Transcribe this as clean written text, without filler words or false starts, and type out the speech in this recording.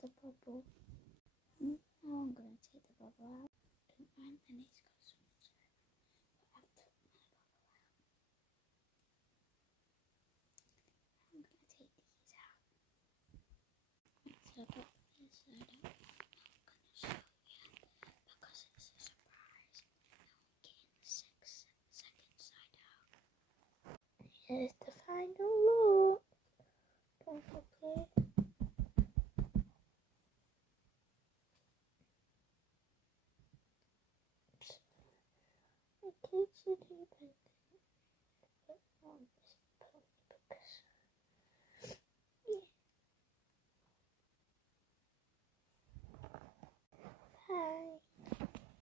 the bubble. Now I'm gonna take the bubble out. And I need to go switch it. But I've took my bubble out. I'm gonna take these out. So I got this side out. I'm gonna show you because it's a surprise. Now I'm getting the second side out. Here's the final look. Don't forget. I can't see the